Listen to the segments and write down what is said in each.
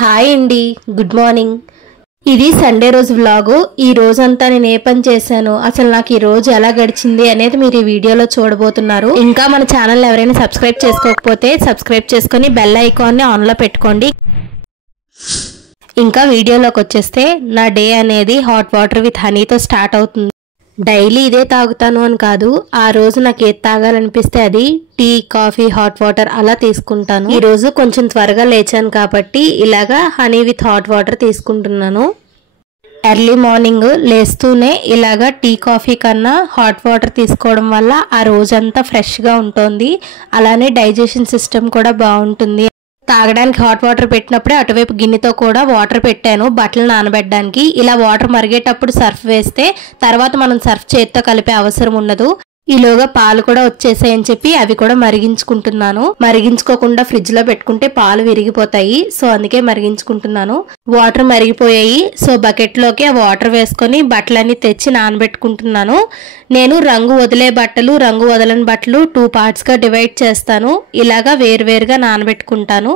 Hi అండి, good morning. ఇది Sunday రోజు వ్లాగు. ఈ రోజంతా నేను ఏ పని చేశాను, అసలు నాకు ఈ రోజు ఎలా గడిచింది అనేది మీరు ఈ వీడియోలో చూడబోతున్నారు. ఇంకా మన ఛానల్ ఎవరైనా సబ్స్క్రైబ్ చేసుకోకపోతే సబ్స్క్రైబ్ చేసుకొని బెల్ ఐకాన్ని ఆన్లో పెట్టుకోండి. ఇంకా వీడియోలోకి వచ్చేస్తే నా డే అనేది హాట్ వాటర్ విత్ హనీతో స్టార్ట్ అవుతుంది. డైలీ ఇదే తాగుతాను అని కాదు, ఆ రోజు నాకు ఏది తాగాలనిపిస్తే అది టీ, కాఫీ, హాట్ వాటర్ అలా తీసుకుంటాను. ఈ రోజు కొంచెం త్వరగా లేచాను కాబట్టి ఇలాగా హనీ విత్ హాట్ వాటర్ తీసుకుంటున్నాను. ఎర్లీ మార్నింగ్ లేస్తూనే ఇలాగా టీ, కాఫీ కన్నా హాట్ వాటర్ తీసుకోవడం వల్ల ఆ రోజంతా ఫ్రెష్గా ఉంటుంది. అలానే డైజెషన్ సిస్టమ్ కూడా బాగుంటుంది. తాగడానికి హాట్ వాటర్ పెట్టినప్పుడే అటువైపు గిన్నెతో కూడా వాటర్ పెట్టాను బట్టలు నానబెట్టడానికి. ఇలా వాటర్ మరిగేటప్పుడు సర్ఫ్ వేస్తే తర్వాత మనం సర్ఫ్ చేతితో కలిపే అవసరం ఉండదు. ఈలోగా పాలు కూడా వచ్చేసాయని చెప్పి అవి కూడా మరిగించుకుంటున్నాను. మరిగించుకోకుండా ఫ్రిడ్జ్ లో పెట్టుకుంటే పాలు విరిగిపోతాయి, సో అందుకే మరిగించుకుంటున్నాను. వాటర్ మరిగిపోయాయి, సో బకెట్ లోకి ఆ వాటర్ వేసుకొని బట్టలన్నీ తెచ్చి నానబెట్టుకుంటున్నాను. నేను రంగు వదిలే బట్టలు, రంగు వదలని బట్టలు 2 parts గా డివైడ్ చేస్తాను. ఇలాగా వేరువేరుగా నానబెట్టుకుంటాను.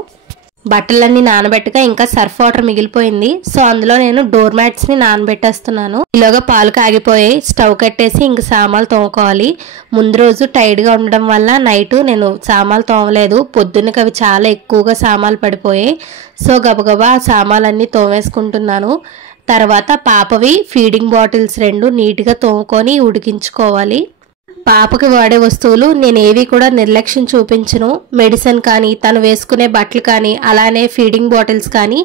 బట్టలన్నీ నానబెట్టగా ఇంకా సర్ఫ్ వాటర్ మిగిలిపోయింది, సో అందులో నేను డోర్ మ్యాట్స్ ని నానబెట్టేస్తున్నాను. ఇలాగా పాలు కాగిపోయాయి, స్టవ్ కట్టేసి ఇంక సామాన్లు తోముకోవాలి. ముందు రోజు టైర్డ్ గా ఉండడం వల్ల నైట్ నేను సామాన్లు తోమలేదు. పొద్దున్నకి అవి చాలా ఎక్కువగా సామాన్లు పడిపోయాయి, సో గబగబా ఆ సామాన్లన్నీ తోమేసుకుంటున్నాను. తర్వాత పాపవి ఫీడింగ్ బాటిల్స్ 2 నీట్గా తోముకొని ఉడికించుకోవాలి. పాపకి వాడే వస్తువులు నేను ఏవి కూడా నిర్లక్ష్యం చూపించను. మెడిసిన్ కానీ, తను వేసుకునే బట్టలు కానీ, అలానే ఫీడింగ్ బాటిల్స్ కానీ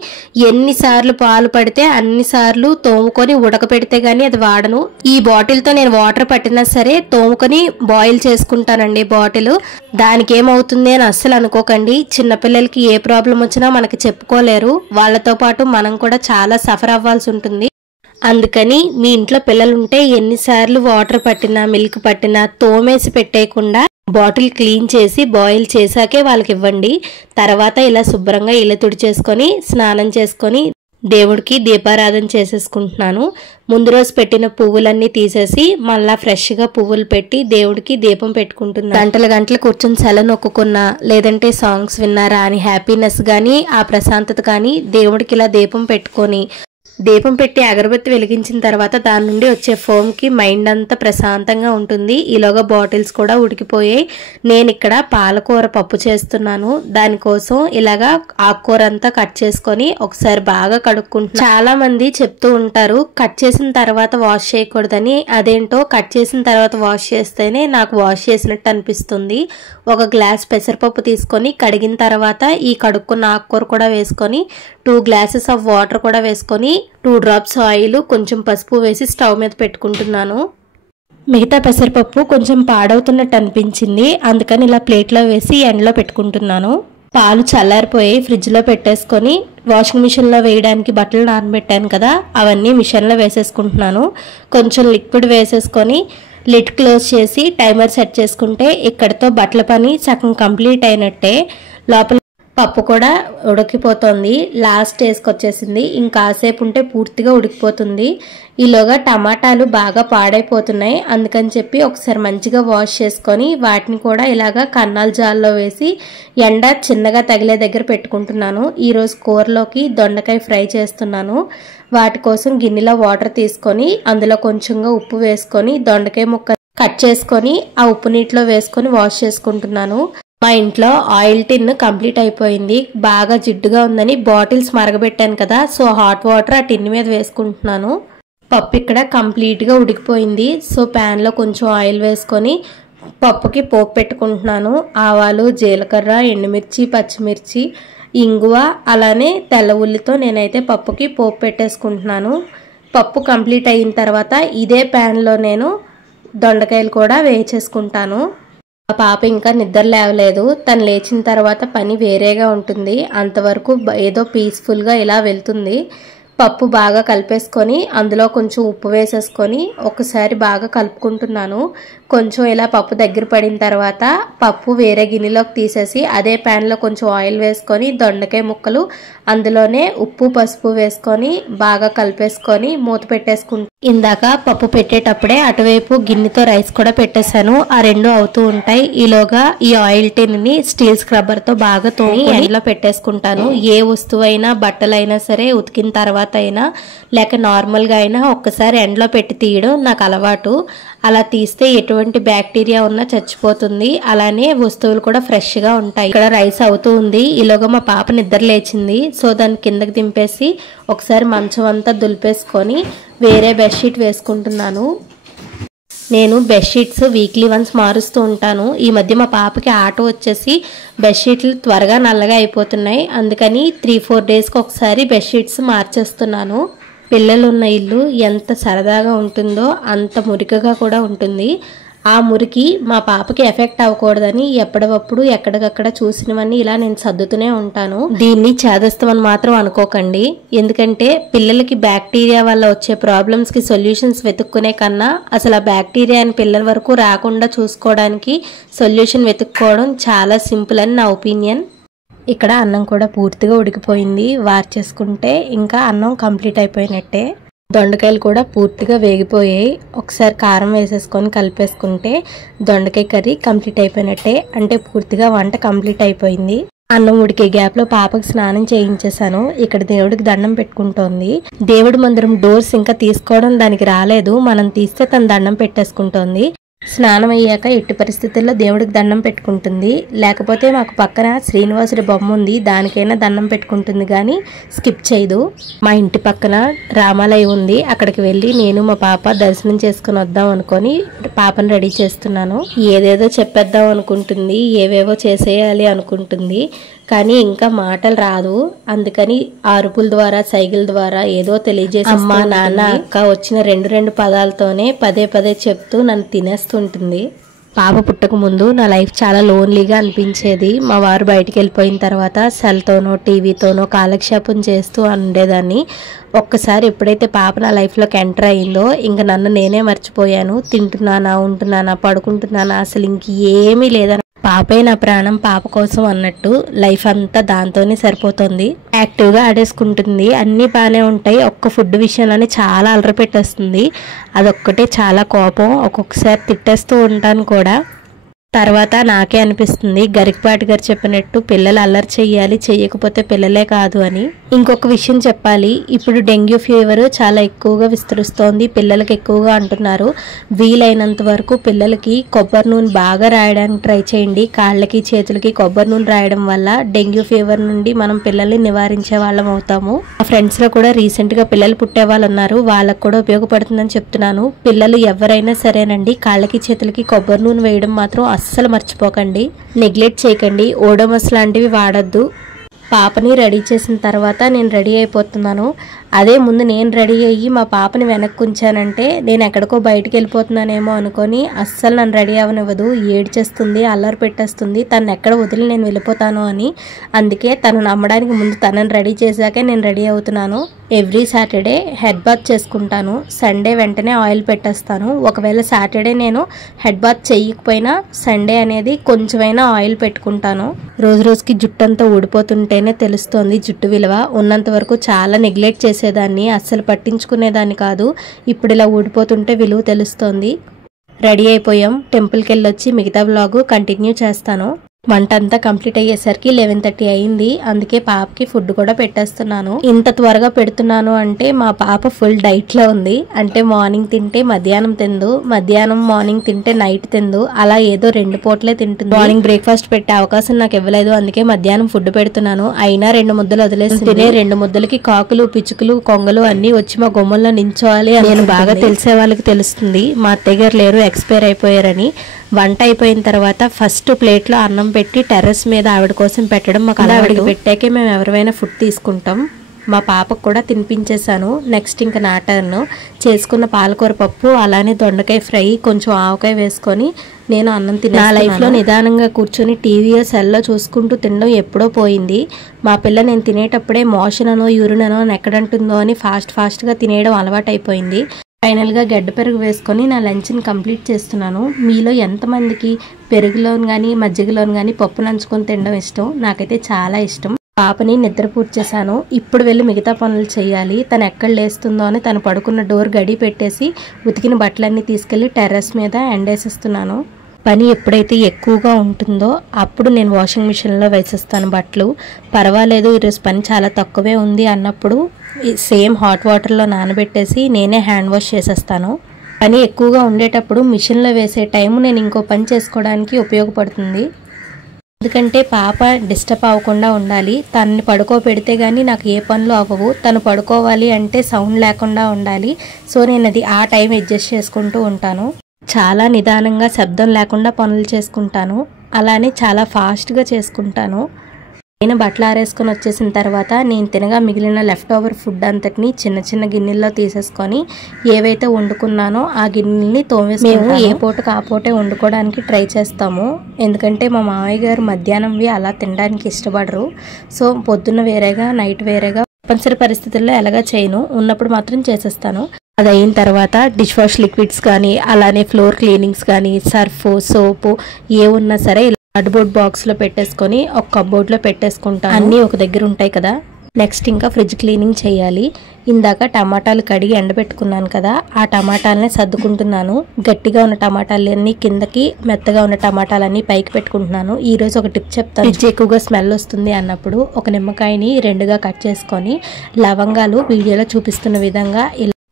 ఎన్నిసార్లు పాలు పడితే అన్నిసార్లు తోముకొని ఉడకపెడితే గానీ అది వాడను. ఈ బాటిల్తో నేను వాటర్ పట్టినా సరే తోముకొని బాయిల్ చేసుకుంటానండి బాటిల్. దానికి ఏమవుతుంది అని అస్సలు అనుకోకండి. చిన్నపిల్లలకి ఏ ప్రాబ్లం వచ్చినా మనకి చెప్పుకోలేరు, వాళ్ళతో పాటు మనం కూడా చాలా సఫర్ అవ్వాల్సి ఉంటుంది. అందుకని మీ ఇంట్లో పిల్లలుంటే ఎన్నిసార్లు వాటర్ పట్టినా, మిల్క్ పట్టినా తోమేసి పెట్టేయకుండా బాటిల్ క్లీన్ చేసి బాయిల్ చేశాకే వాళ్ళకి ఇవ్వండి. తర్వాత ఇలా శుభ్రంగా ఇల్లు తుడిచేసుకొని స్నానం చేసుకొని దేవుడికి దీపారాధన చేసేసుకుంటున్నాను. ముందు రోజు పెట్టిన పువ్వులన్నీ తీసేసి మళ్ళా ఫ్రెష్గా పువ్వులు పెట్టి దేవుడికి దీపం పెట్టుకుంటున్నాను. గంటలు కూర్చొని సెల నొక్కుకున్నా, లేదంటే సాంగ్స్ విన్నారా అని హ్యాపీనెస్ కానీ, ఆ ప్రశాంతత కానీ దేవుడికి ఇలా దీపం పెట్టి అగరబత్తి వెలిగించిన తర్వాత దాని నుండి వచ్చే ఫోమ్కి మైండ్ అంతా ప్రశాంతంగా ఉంటుంది. ఈలోగా బాటిల్స్ కూడా ఉడికిపోయాయి. నేను ఇక్కడ పాలకూర పప్పు చేస్తున్నాను. దానికోసం ఇలాగా ఆకుకూర అంతా కట్ చేసుకొని ఒకసారి బాగా కడుక్కుంటున్నాను. చాలా మంది చెప్తూ ఉంటారు కట్ చేసిన తర్వాత వాష్ చేయకూడదని. అదేంటో కట్ చేసిన తర్వాత వాష్ చేస్తేనే నాకు వాష్ చేసినట్టు అనిపిస్తుంది. ఒక గ్లాస్ పెసరపప్పు తీసుకొని కడిగిన తర్వాత ఈ కడుక్కున్న ఆకుకూర కూడా వేసుకొని 2 glasses ఆఫ్ వాటర్ కూడా వేసుకొని 2 drops ఆయిల్, కొంచెం పసుపు వేసి స్టవ్ మీద పెట్టుకుంటున్నాను. మిగతా పెసరపప్పు కొంచెం పాడవుతున్నట్టు అనిపించింది, అందుకని ఇలా ప్లేట్లో వేసి ఎండలో పెట్టుకుంటున్నాను. పాలు చల్లారిపోయి ఫ్రిడ్జ్లో పెట్టేసుకొని వాషింగ్ మిషన్లో వేయడానికి బట్టలు నానబెట్టాను కదా, అవన్నీ మిషన్లో వేసేసుకుంటున్నాను. కొంచెం లిక్విడ్ వేసేసుకొని లిడ్ క్లోజ్ చేసి టైమర్ సెట్ చేసుకుంటే ఇక్కడితో బట్టల పని సగం కంప్లీట్ అయినట్టే. లోపల పప్పు కూడా ఉడికిపోతుంది, లాస్ట్ స్టేజ్కి వచ్చేసింది. ఇంకాసేపు ఉంటే పూర్తిగా ఉడికిపోతుంది. ఈలోగా టమాటాలు బాగా పాడైపోతున్నాయి, అందుకని చెప్పి ఒకసారి మంచిగా వాష్ చేసుకొని వాటిని కూడా ఇలాగా కన్నాల జాల్లో వేసి ఎండ చిన్నగా తగిలే దగ్గర పెట్టుకుంటున్నాను. ఈరోజు కూరలోకి దొండకాయ ఫ్రై చేస్తున్నాను. వాటి కోసం గిన్నెలో వాటర్ తీసుకొని అందులో కొంచెంగా ఉప్పు వేసుకొని దొండకాయ ముక్క కట్ చేసుకొని ఆ ఉప్పు నీటిలో వేసుకొని వాష్ చేసుకుంటున్నాను. మా ఇంట్లో ఆయిల్ టిన్ కంప్లీట్ అయిపోయింది, బాగా జిడ్డుగా ఉందని బాటిల్స్ మరగబెట్టాను కదా, సో హాట్ వాటర్ ఆ టిన్ మీద వేసుకుంటున్నాను. పప్పు ఇక్కడ కంప్లీట్గా ఉడికిపోయింది, సో ప్యాన్లో కొంచెం ఆయిల్ వేసుకొని పప్పుకి పోపు పెట్టుకుంటున్నాను. ఆవాలు, జీలకర్ర, ఎండుమిర్చి, పచ్చిమిర్చి, ఇంగువ, అలానే తెల్ల ఉల్లితో నేనైతే పప్పుకి పోపు పెట్టేసుకుంటున్నాను. పప్పు కంప్లీట్ అయిన తర్వాత ఇదే ప్యాన్లో నేను దొండకాయలు కూడా వేయించేసుకుంటాను. ఆ పాప ఇంకా నిద్ర లేవలేదు, తను లేచిన తర్వాత పని వేరేగా ఉంటుంది. అంతవరకు ఏదో పీస్ఫుల్గా ఇలా వెళ్తుంది. పప్పు బాగా కలిపేసుకొని అందులో కొంచెం ఉప్పు వేసేసుకొని ఒకసారి బాగా కలుపుకుంటున్నాను. కొంచెం ఇలా పప్పు దగ్గర పడిన తర్వాత పప్పు వేరే గిన్నెలోకి తీసేసి అదే ప్యాన్లో కొంచెం ఆయిల్ వేసుకొని దొండకాయ ముక్కలు అందులోనే ఉప్పు, పసుపు వేసుకొని బాగా కలిపేసుకొని మూత పెట్టేసుకుంటాను. ఇందాక పప్పు పెట్టేటప్పుడే అటువైపు గిన్నెతో రైస్ కూడా పెట్టేశాను. ఆ రెండు అవుతూ ఉంటాయి. ఈలోగా ఈ ఆయిల్ టిన్ ని స్టీల్ స్క్రబ్బర్ తో బాగా తోమి ఎండలో పెట్టేసుకుంటాను. ఏ వస్తువు అయినా బట్టలైనా సరే ఉతికిన తర్వాత అయినా లేక నార్మల్ గా అయినా ఒక్కసారి ఎండలో పెట్టి తీయడం నాకు అలవాటు. అలా తీస్తే ఎటువంటి బ్యాక్టీరియా ఉన్నా చచ్చిపోతుంది. అలానే వస్తువులు కూడా ఫ్రెష్ గా ఉంటాయి. ఇక్కడ రైస్ అవుతూ ఉంది. ఈలోగా మా పాప నిద్ర లేచింది. సో దాన్ని కిందకి దింపేసి ఒకసారి మంచం అంతా దులిపేసుకొని వేరే బెడ్షీట్ వేసుకుంటున్నాను. నేను బెడ్షీట్స్ వీక్లీ వన్స్ మారుస్తూ ఉంటాను. ఈ మధ్య మా పాపకి ఆట వచ్చేసి బెడ్షీట్లు త్వరగా నల్లగా అయిపోతున్నాయి. అందుకని 3-4 డేస్కి ఒకసారి బెడ్షీట్స్ మార్చేస్తున్నాను. పిల్లలు ఉన్న ఇల్లు ఎంత సరదాగా ఉంటుందో అంత మురికగా కూడా ఉంటుంది. ఆ మురికి మా పాపకి ఎఫెక్ట్ అవ్వకూడదని ఎప్పటికప్పుడు ఎక్కడికక్కడ చూసినవన్నీ ఇలా నేను సర్దుతూనే ఉంటాను. దీన్ని చేదస్తామని మాత్రం అనుకోకండి. ఎందుకంటే పిల్లలకి బ్యాక్టీరియా వల్ల వచ్చే ప్రాబ్లమ్స్ కి సొల్యూషన్స్ వెతుక్కునే కన్నా అసలు ఆ బ్యాక్టీరియాని పిల్లల వరకు రాకుండా చూసుకోవడానికి సొల్యూషన్ వెతుక్కోవడం చాలా సింపుల్ అని నా ఒపీనియన్. ఇక్కడ అన్నం కూడా పూర్తిగా ఉడికిపోయింది. వార్చేసుకుంటే ఇంకా అన్నం కంప్లీట్ అయిపోయినట్టే. దొండకాయలు కూడా పూర్తిగా వేగిపోయాయి. ఒకసారి కారం వేసేసుకొని కలిపేసుకుంటే దొండకాయ కర్రీ కంప్లీట్ అయిపోయినట్టే. అంటే పూర్తిగా వంట కంప్లీట్ అయిపోయింది. అన్నం ఉడికే గ్యాప్ లో పాపకి స్నానం చేయించేశాను. ఇక్కడ దేవుడికి దండం పెట్టుకుంటోంది. దేవుడి మందిరం డోర్స్ ఇంకా తీసుకోవడం దానికి రాలేదు. మనం తీస్తే తన దండం పెట్టేసుకుంటోంది. స్నానం అయ్యాక ఎట్టి పరిస్థితుల్లో దేవుడికి దండం పెట్టుకుంటుంది. లేకపోతే మాకు పక్కన శ్రీనివాసుడి బొమ్మ ఉంది, దానికైనా దండం పెట్టుకుంటుంది కానీ స్కిప్ చేయదు. మా ఇంటి పక్కన రామాలయం ఉంది. అక్కడికి వెళ్ళి నేను మా పాప దర్శనం చేసుకుని వద్దాం అనుకొని పాపను రెడీ చేస్తున్నాను. ఏదేదో చెప్పేద్దాం అనుకుంటుంది, ఏవేవో చేసేయాలి అనుకుంటుంది, కానీ ఇంకా మాటలు రాదు. అందుకని అరుపుల ద్వారా సైకిల్ ద్వారా ఏదో తెలియజేసి అమ్మ నాన్న అక్క వచ్చిన రెండు పదాలతోనే పదే పదే చెప్తూ నన్ను తినేస్తుంటుంది. పాప పుట్టక ముందు నా లైఫ్ చాలా లోన్లీగా అనిపించేది. మా వారు బయటికి వెళ్ళిపోయిన తర్వాత సెల్తోనో టీవీతోనో కాలక్షేపం చేస్తూ ఉండేదాన్ని. ఒక్కసారి ఎప్పుడైతే పాప నా లైఫ్లోకి ఎంటర్ అయిందో ఇంక నన్ను నేనే మర్చిపోయాను. తింటున్నానా, ఉంటున్నానా, పడుకుంటున్నానా, అసలు ఇంకేమీ లేదని పాపే నా ప్రాణం పాప కోసం అన్నట్టు లైఫ్ అంతా దాంతోనే సరిపోతుంది. యాక్టివ్గా ఆడేసుకుంటుంది, అన్నీ బాగానే ఉంటాయి. ఒక్క ఫుడ్ విషయంలోనే చాలా అలరి పెట్టేస్తుంది. అదొక్కటే చాలా కోపం. ఒక్కొక్కసారి తిట్టేస్తూ ఉంటాను కూడా. తర్వాత నాకే అనిపిస్తుంది గరికపాటి గారు చెప్పినట్టు పిల్లలు అల్లరి చెయ్యాలి, చెయ్యకపోతే పిల్లలే కాదు అని. ఇంకొక విషయం చెప్పాలి, ఇప్పుడు డెంగ్యూ ఫీవర్ చాలా ఎక్కువగా విస్తరిస్తోంది. పిల్లలకి ఎక్కువగా అంటున్నారు. వీలైనంత వరకు పిల్లలకి కొబ్బరి నూనె బాగా రాయడానికి ట్రై చేయండి. కాళ్ళకి చేతులకి కొబ్బరి నూనె రాయడం వల్ల డెంగ్యూ ఫీవర్ నుండి మనం పిల్లల్ని నివారించే వాళ్ళం అవుతాము. మా ఫ్రెండ్స్ లో కూడా రీసెంట్ గా పిల్లలు పుట్టే వాళ్ళు ఉన్నారు. వాళ్ళకు కూడా ఉపయోగపడుతుందని చెప్తున్నాను. పిల్లలు ఎవరైనా సరేనండి, కాళ్ళకి చేతులకి కొబ్బరి నూనె వేయడం మాత్రం అస్సలు మర్చిపోకండి. నెగ్లెక్ట్ చేయకండి. ఓడోమస్ లాంటివి వాడద్దు. పాపని రెడీ చేసిన తర్వాత నేను రెడీ అయిపోతున్నాను. అదే ముందు నేను రెడీ అయ్యి మా పాపని వెనక్కి ఉంచానంటే నేను ఎక్కడికో బయటికి వెళ్ళిపోతున్నానేమో అనుకొని అస్సలు నన్ను రెడీ అవనివ్వదు. ఏడ్చేస్తుంది, అల్లరి పెట్టేస్తుంది, తను ఎక్కడ వదిలి నేను వెళ్ళిపోతాను అని. అందుకే తను నమ్మడానికి ముందు తనని రెడీ చేశాకే నేను రెడీ అవుతున్నాను. ఎవ్రీ సాటర్డే హెడ్ బాత్ చేసుకుంటాను. సండే వెంటనే ఆయిల్ పెట్టేస్తాను. ఒకవేళ సాటర్డే నేను హెడ్ బాత్ చేయకపోయినా సండే అనేది కొంచెమైనా ఆయిల్ పెట్టుకుంటాను. రోజు రోజుకి జుట్టు అంతా ఊడిపోతుంటేనే తెలుస్తోంది జుట్టు విలువ. ఉన్నంత వరకు చాలా నెగ్లెక్ట్ చేసేదాన్ని, అస్సలు పట్టించుకునేదాన్ని కాదు. ఇప్పుడు ఇలా ఊడిపోతుంటే విలువ తెలుస్తోంది. రెడీ అయిపోయాం. టెంపుల్కి వెళ్ళొచ్చి మిగతా వ్లాగ్ కంటిన్యూ చేస్తాను. వంట అంతా కంప్లీట్ అయ్యేసరికి 11:30 అయింది. అందుకే పాపకి ఫుడ్ కూడా పెట్టేస్తున్నాను. ఇంత త్వరగా పెడుతున్నాను అంటే మా పాప ఫుల్ డైట్ లో ఉంది. అంటే మార్నింగ్ తింటే మధ్యాహ్నం తిందు, మధ్యాహ్నం మార్నింగ్ తింటే నైట్ తిందు, అలా ఏదో 2 పూటలే తింటుంది. మార్నింగ్ బ్రేక్ఫాస్ట్ పెట్టే అవకాశం నాకు ఇవ్వలేదు. అందుకే మధ్యాహ్నం ఫుడ్ పెడుతున్నాను. అయినా 2 ముద్దలు వదిలేసి తినే 2 ముద్దలకి కాకులు, పిచ్చుకలు, కొంగలు అన్ని వచ్చి మా గుమ్మల్లో నించోవాలి అని నేను బాగా తెలిసే వాళ్ళకి తెలుస్తుంది. మా అత్తయ్య గారు లేరు, ఎక్స్పైర్ అయిపోయారని. వంట అయిపోయిన తర్వాత ఫస్ట్ ప్లేట్ లో అన్నం పెట్టి టెర్రస్ మీద ఆవిడ కోసం పెట్టడం మాకు ఆవిడకి పెట్టాకే మేము ఎవరైనా ఫుడ్ తీసుకుంటాం. మా పాపకు కూడా తినిపించేశాను. నెక్స్ట్ ఇంకా నా టర్న్. చేసుకున్న పాలకూర పప్పు, అలానే దొండకాయ ఫ్రై, కొంచెం ఆవకాయ వేసుకొని నేను అన్నం తిన్నా. నా లైఫ్ లో నిదానంగా కూర్చొని టీవీయో సెల్లో చూసుకుంటూ తినడం ఎప్పుడో పోయింది. మా పిల్ల నేను తినేటప్పుడే మోషన్ అనో యూరిన్ అనో ఎక్కడంటుందో అని ఫాస్ట్ గా తినేయడం అలవాటు అయిపోయింది. ఫైనల్ గా గడ్డ పెరుగు వేసుకొని నా లంచ్ ని కంప్లీట్ చేస్తున్నాను. మీలో ఎంతమందికి పెరుగులోని కానీ మజ్జిగలోని కానీ పప్పు నంచుకొని తినడం ఇష్టం? నాకైతే చాలా ఇష్టం. పాపని నిద్ర పూడ్చేశాను. ఇప్పుడు వెళ్ళి మిగతా పనులు చేయాలి. తను ఎక్కడ లేస్తుందో అని తను పడుకున్న డోర్ గడి పెట్టేసి ఉతికిన బట్టలన్నీ తీసుకెళ్లి టెర్రస్ మీద ఎండేసేస్తున్నాను. పని ఎప్పుడైతే ఎక్కువగా ఉంటుందో అప్పుడు నేను వాషింగ్ మిషన్లో వేసేస్తాను బట్టలు. పర్వాలేదు ఈరోజు పని చాలా తక్కువే ఉంది అన్నప్పుడు సేమ్ హాట్ వాటర్లో నానబెట్టేసి నేనే హ్యాండ్ వాష్ చేసేస్తాను. పని ఎక్కువగా ఉండేటప్పుడు మిషన్లో వేసే టైం నేను ఇంకో పని చేసుకోవడానికి ఉపయోగపడుతుంది. ఎందుకంటే పాప డిస్టర్బ్ అవ్వకుండా ఉండాలి. తనని పడుకోబెడితే కానీ నాకు ఏ పనులు అవ్వవు. తను పడుకోవాలి అంటే సౌండ్ లేకుండా ఉండాలి. సో నేను అది ఆ టైం అడ్జస్ట్ చేసుకుంటూ ఉంటాను. చాలా నిదానంగా శబ్దం లేకుండా పనులు చేసుకుంటాను. అలానే చాలా ఫాస్ట్గా చేసుకుంటాను. నేను బట్టలు ఆరేసుకొని వచ్చేసిన తర్వాత నేను తినగా మిగిలిన లెఫ్ట్ ఓవర్ ఫుడ్ అంతటిని చిన్న చిన్న గిన్నెల్లో తీసేసుకొని ఏవైతే వండుకున్నానో ఆ గిన్నెల్ని తోమేసుకుంటాను. మేము ఏ పూటకు ఆ పూటే వండుకోవడానికి ట్రై చేస్తాము. ఎందుకంటే మా మామయ్య గారు మధ్యాహ్నంవి అలా తినడానికి ఇష్టపడరు. సో పొద్దున్న వేరేగా నైట్ వేరేగా తప్పనిసరి పరిస్థితుల్లో ఎలాగా చేయను, ఉన్నప్పుడు మాత్రం చేసేస్తాను. అది అయిన తర్వాత డిష్ వాష్ లిక్విడ్స్ కానీ అలానే ఫ్లోర్ క్లీనింగ్స్ కానీ సర్ఫ్ సోపు ఏ ఉన్నా సరే కార్డ్బోర్డ్ బాక్స్లో పెట్టేసుకొని ఒక కబోర్డ్లో పెట్టేసుకుంటాను. అన్నీ ఒక దగ్గర ఉంటాయి కదా. నెక్స్ట్ ఇంకా ఫ్రిడ్జ్ క్లీనింగ్ చేయాలి. ఇందాక టమాటాలు కడిగి ఎండబెట్టుకున్నాను కదా, ఆ టమాటాలనే సర్దుకుంటున్నాను. గట్టిగా ఉన్న టమాటాలన్నీ కిందకి, మెత్తగా ఉన్న టమాటాలన్నీ పైకి పెట్టుకుంటున్నాను. ఈ రోజు ఒక టిప్ చెప్తాను. ఫ్రిడ్జ్ ఎక్కువగా స్మెల్ వస్తుంది అన్నప్పుడు ఒక నిమ్మకాయని రెండుగా కట్ చేసుకొని లవంగాలు వీడియోలో చూపిస్తున్న విధంగా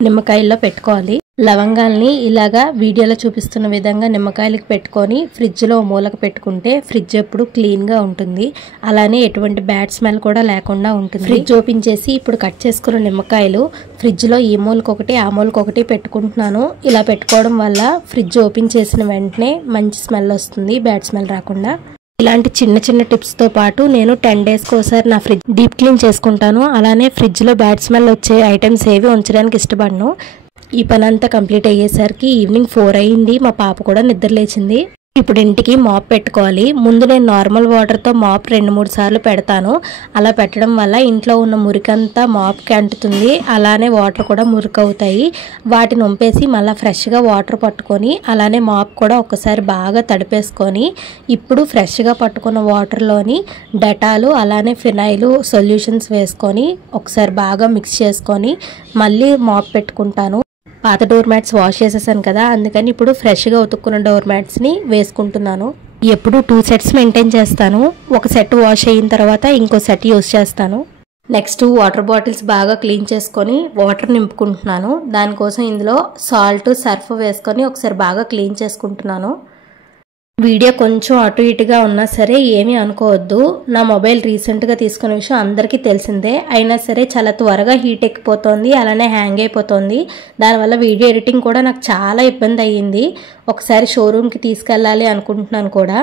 నిమ్మకాయల్లో పెట్టుకోవాలి. లవంగాల్ని ఇలాగా వీడియోలో చూపిస్తున్న విధంగా నిమ్మకాయలకు పెట్టుకొని ఫ్రిడ్జ్లో మూలకు పెట్టుకుంటే ఫ్రిడ్జ్ ఎప్పుడు క్లీన్గా ఉంటుంది. అలానే ఎటువంటి బ్యాడ్ స్మెల్ కూడా లేకుండా ఉంటుంది. ఫ్రిడ్జ్ ఓపెన్ చేసి ఇప్పుడు కట్ చేసుకున్న నిమ్మకాయలు ఫ్రిడ్జ్లో ఈ మూలకొకటి ఆ మూలకొకటి పెట్టుకుంటున్నాను. ఇలా పెట్టుకోవడం వల్ల ఫ్రిడ్జ్ ఓపెన్ చేసిన వెంటనే మంచి స్మెల్ వస్తుంది, బ్యాడ్ స్మెల్ రాకుండా. ఇలాంటి చిన్న చిన్న టిప్స్తో పాటు నేను 10 డేస్కి ఒకసారి నా ఫ్రిడ్జ్ డీప్ క్లీన్ చేసుకుంటాను. అలానే ఫ్రిడ్జ్లో బ్యాడ్ స్మెల్ వచ్చే ఐటమ్స్ ఏవి ఉంచడానికి ఇష్టపడను. ఈ పని అంతా కంప్లీట్ అయ్యేసరికి ఈవినింగ్ 4 అయింది. మా పాప కూడా నిద్ర లేచింది. ఇప్పుడు ఇంటికి మాప్ పెట్టుకోవాలి. ముందు నేను నార్మల్ వాటర్తో మాప్ 2-3 సార్లు పెడతాను. అలా పెట్టడం వల్ల ఇంట్లో ఉన్న మురికంతా మాప్కి అంటుతుంది. అలానే వాటర్ కూడా మురికి అవుతాయి. వాటిని వంపేసి మళ్ళీ ఫ్రెష్గా వాటర్ పట్టుకొని అలానే మాప్ కూడా ఒకసారి బాగా తడిపేసుకొని ఇప్పుడు ఫ్రెష్గా పట్టుకున్న వాటర్లోని డెటాలు అలానే ఫినాయిల్ సొల్యూషన్స్ వేసుకొని ఒకసారి బాగా మిక్స్ చేసుకొని మళ్ళీ మాప్ పెట్టుకుంటాను. పాత డోర్ మ్యాట్స్ వాష్ చేసేసాను కదా, అందుకని ఇప్పుడు ఫ్రెష్గా ఉతుక్కున్న డోర్ మ్యాట్స్ని వేసుకుంటున్నాను. ఎప్పుడు 2 సెట్స్ మెయింటైన్ చేస్తాను. ఒక సెట్ వాష్ అయిన తర్వాత ఇంకో సెట్ యూస్ చేస్తాను. నెక్స్ట్ వాటర్ బాటిల్స్ బాగా క్లీన్ చేసుకొని వాటర్ నింపుకుంటున్నాను. దానికోసం ఇందులో సాల్ట్ సర్ఫ్ వేసుకొని ఒకసారి బాగా క్లీన్ చేసుకుంటున్నాను. వీడియో కొంచెం అటు ఇటుగా ఉన్నా సరే ఏమీ అనుకోవద్దు. నా మొబైల్ రీసెంట్గా తీసుకున్న విషయం అందరికీ తెలిసిందే. అయినా సరే చాలా త్వరగా హీట్ ఎక్కిపోతుంది, అలానే హ్యాంగ్ అయిపోతుంది. దానివల్ల వీడియో ఎడిటింగ్ కూడా నాకు చాలా ఇబ్బంది అయ్యింది. ఒకసారి షోరూమ్కి తీసుకెళ్ళాలి అనుకుంటున్నాను కూడా.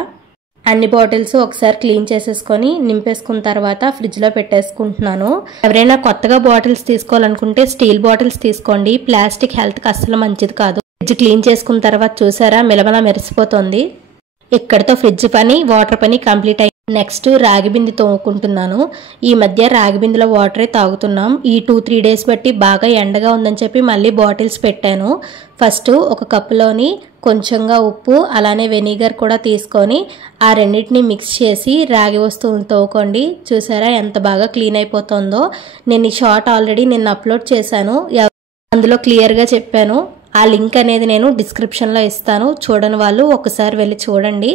అన్ని బాటిల్స్ ఒకసారి క్లీన్ చేసేసుకొని నింపేసుకున్న తర్వాత ఫ్రిడ్జ్లో పెట్టేసుకుంటున్నాను. ఎవరైనా కొత్తగా బాటిల్స్ తీసుకోవాలనుకుంటే స్టీల్ బాటిల్స్ తీసుకోండి. ప్లాస్టిక్ హెల్త్కి అస్సలు మంచిది కాదు. ఫ్రిడ్జ్ క్లీన్ చేసుకున్న తర్వాత చూసారా మిలమలా మెరిసిపోతుంది. ఇక్కడితో ఫ్రిడ్జ్ పని వాటర్ పని కంప్లీట్ అయ్యి నెక్స్ట్ రాగి బిందె తోముకుంటున్నాను. ఈ మధ్య రాగి బిందెలో వాటరే తాగుతున్నాం. ఈ 2-3 డేస్ బట్టి బాగా ఎండగా ఉందని చెప్పి మళ్ళీ బాటిల్స్ పెట్టాను. ఫస్ట్ ఒక కప్పులోని కొంచెంగా ఉప్పు అలానే వెనిగర్ కూడా తీసుకొని ఆ రెండింటిని మిక్స్ చేసి రాగి వస్తువులు తోముకోండి. చూసారా ఎంత బాగా క్లీన్ అయిపోతుందో. నేను ఈ షార్ట్ ఆల్రెడీ నిన్న అప్లోడ్ చేశాను. అందులో క్లియర్గా చెప్పాను. ఆ లింక్ అనేది నేను డిస్క్రిప్షన్లో ఇస్తాను. చూడని వాళ్ళు ఒకసారి వెళ్ళి చూడండి.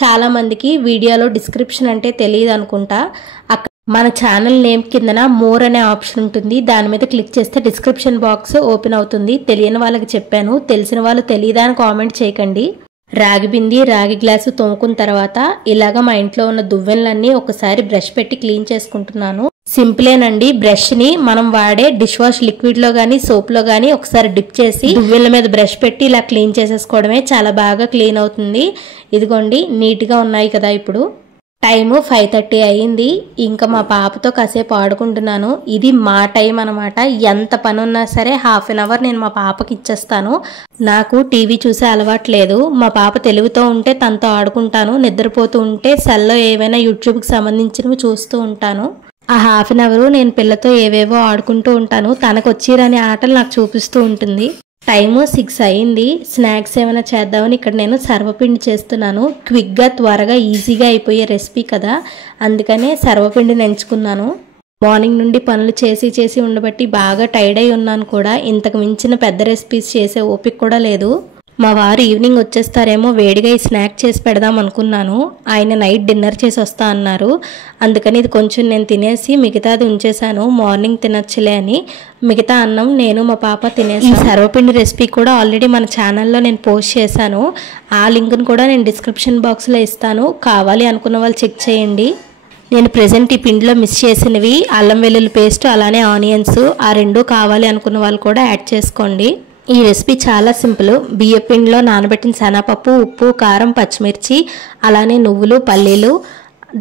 చాలామందికి వీడియోలో డిస్క్రిప్షన్ అంటే తెలియదు అనుకుంటా. అక్కడ మన ఛానల్ నేమ్ కిందన మోర్ అనే ఆప్షన్ ఉంటుంది. దాని మీద క్లిక్ చేస్తే డిస్క్రిప్షన్ బాక్స్ ఓపెన్ అవుతుంది. తెలియని వాళ్ళకి చెప్పాను, తెలిసిన వాళ్ళు తెలియదా అని కామెంట్ చేయకండి. రాగి బింది రాగి గ్లాసు తోముకున్న తర్వాత ఇలాగ మా ఇంట్లో ఉన్న దువ్వెనలన్నీ ఒకసారి బ్రష్ పెట్టి క్లీన్ చేసుకుంటున్నాను. సింపులేనండి. బ్రష్ ని మనం వాడే డిష్ వాష్ లిక్విడ్ లో గానీ సోప్ లో గానీ ఒకసారి డిప్ చేసి దువ్వెల మీద బ్రష్ పెట్టి ఇలా క్లీన్ చేసేసుకోవడమే చాలా బాగా క్లీన్ అవుతుంది. ఇదిగోండి నీట్ గా ఉన్నాయి కదా. ఇప్పుడు టైము 5:30 అయ్యింది. ఇంకా మా పాపతో కాసేపు ఆడుకుంటున్నాను. ఇది మా టైం అనమాట. ఎంత పని ఉన్నా సరే హాఫ్ అన్ అవర్ నేను మా పాపకి ఇచ్చేస్తాను. నాకు టీవీ చూసే అలవాటు లేదు. మా పాప తెలుగుతో ఉంటే తనతో ఆడుకుంటాను, నిద్రపోతూ ఉంటే సెల్లో ఏవైనా యూట్యూబ్కి సంబంధించినవి చూస్తూ ఉంటాను. ఆ హాఫ్ అన్ అవర్ నేను పిల్లతో ఏవేవో ఆడుకుంటూ ఉంటాను. తనకు వచ్చిరాని ఆటలు నాకు చూపిస్తూ ఉంటుంది. టైము 6 అయింది. స్నాక్స్ ఏమైనా చేద్దామని ఇక్కడ నేను సర్వపిండి చేస్తున్నాను. క్విక్గా త్వరగా ఈజీగా అయిపోయే రెసిపీ కదా, అందుకనే సర్వపిండిని ఎంచుకున్నాను. మార్నింగ్ నుండి పనులు చేసి ఉండబట్టి బాగా టైర్డ్ అయి ఉన్నాను కూడా. ఇంతకు మించిన పెద్ద రెసిపీస్ చేసే ఓపిక కూడా లేదు. మా వారు ఈవినింగ్ వచ్చేస్తారేమో, వేడిగా ఈ స్నాక్ చేసి పెడదాం అనుకున్నాను. ఆయన నైట్ డిన్నర్ చేసి వస్తా అన్నారు. అందుకని ఇది కొంచెం నేను తినేసి మిగతాది ఉంచేసాను, మార్నింగ్ తినచ్చులే అని. మిగతా అన్నం నేను మా పాప తినేసి. ఈ సర్వపిండి రెసిపీ కూడా ఆల్రెడీ మన ఛానల్లో నేను పోస్ట్ చేశాను. ఆ లింక్ను కూడా నేను డిస్క్రిప్షన్ బాక్స్లో ఇస్తాను, కావాలి అనుకున్న వాళ్ళు చెక్ చేయండి. నేను ప్రెజెంట్ ఈ పిండిలో మిక్స్ చేసినవి అల్లం వెల్లుల్లి పేస్ట్, అలానే ఆనియన్స్, ఆ రెండు కావాలి అనుకున్న వాళ్ళు కూడా యాడ్ చేసుకోండి. ఈ రెసిపీ చాలా సింపుల్. బియ్య పిండిలో నానబెట్టిన శనగపప్పు, ఉప్పు, కారం, పచ్చిమిర్చి, అలానే నువ్వులు, పల్లీలు,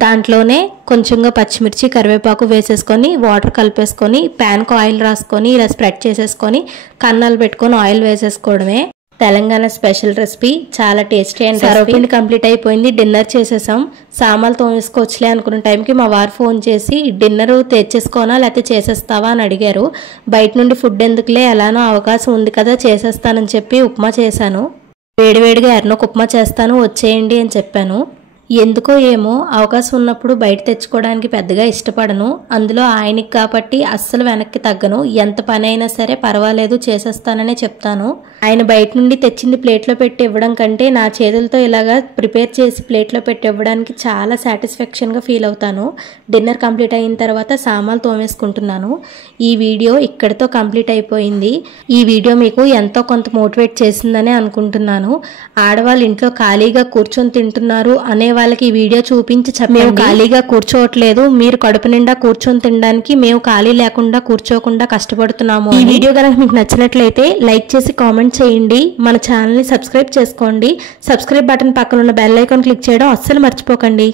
దాంట్లోనే కొంచెంగా పచ్చిమిర్చి, కరివేపాకు వేసేసుకొని వాటర్ కలిపేసుకొని ప్యాన్కు ఆయిల్ రాసుకొని ఇలా స్ప్రెడ్ చేసేసుకొని కన్నాలు పెట్టుకొని ఆయిల్ వేసేసుకోవడమే. తెలంగాణ స్పెషల్ రెసిపీ, చాలా టేస్టీ అండ్ సర్వపిండి కంప్లీట్ అయిపోయింది. డిన్నర్ చేసేసాం. సామాన్లు తోమేసుకోవచ్చులే అనుకున్న టైంకి మా వారు ఫోన్ చేసి డిన్నర్ తెచ్చేసుకోనా లేకపోతే చేసేస్తావా అని అడిగారు. బయట నుండి ఫుడ్ ఎందుకులే, ఎలానో అవకాశం ఉంది కదా చేసేస్తానని చెప్పి ఉప్మా చేశాను. వేడివేడిగా ఎర్రనొక ఉప్మా చేస్తాను, వచ్చేయండి అని చెప్పాను. ఎందుకో ఏమో అవకాశం ఉన్నప్పుడు బయట తెచ్చుకోవడానికి పెద్దగా ఇష్టపడను. అందులో ఆయనకి కాబట్టి అస్సలు వెనక్కి తగ్గను. ఎంత పని అయినా సరే పర్వాలేదు చేసేస్తాననే చెప్తాను. ఆయన బయట నుండి తెచ్చింది ప్లేట్లో పెట్టి ఇవ్వడం కంటే నా చేతులతో ఇలాగా ప్రిపేర్ చేసి ప్లేట్లో పెట్టి ఇవ్వడానికి చాలా సాటిస్ఫాక్షన్గా ఫీల్ అవుతాను. డిన్నర్ కంప్లీట్ అయిన తర్వాత సామాన్లు తోమేసుకుంటున్నాను. ఈ వీడియో ఇక్కడితో కంప్లీట్ అయిపోయింది. ఈ వీడియో మీకు ఎంతో కొంత మోటివేట్ చేసిందనే అనుకుంటున్నాను. ఆడవాళ్ళు ఇంట్లో ఖాళీగా కూర్చొని తింటున్నారు అనే వాళ్ళకి ఈ వీడియో చూపించి మేము ఖాళీగా కూర్చోవట్లేదు, మీరు కడుపు నిండా కూర్చొని తినడానికి మేము ఖాళీ లేకుండా కూర్చోకుండా కష్టపడుతున్నాము. ఈ వీడియో కనుక మీకు నచ్చినట్లయితే లైక్ చేసి కామెంట్ చేయండి. మన ఛానల్ని సబ్స్క్రైబ్ చేసుకోండి. సబ్స్క్రైబ్ బటన్ పక్కన ఉన్న బెల్ ఐకాన్ క్లిక్ చేయడం అస్సలు మర్చిపోకండి.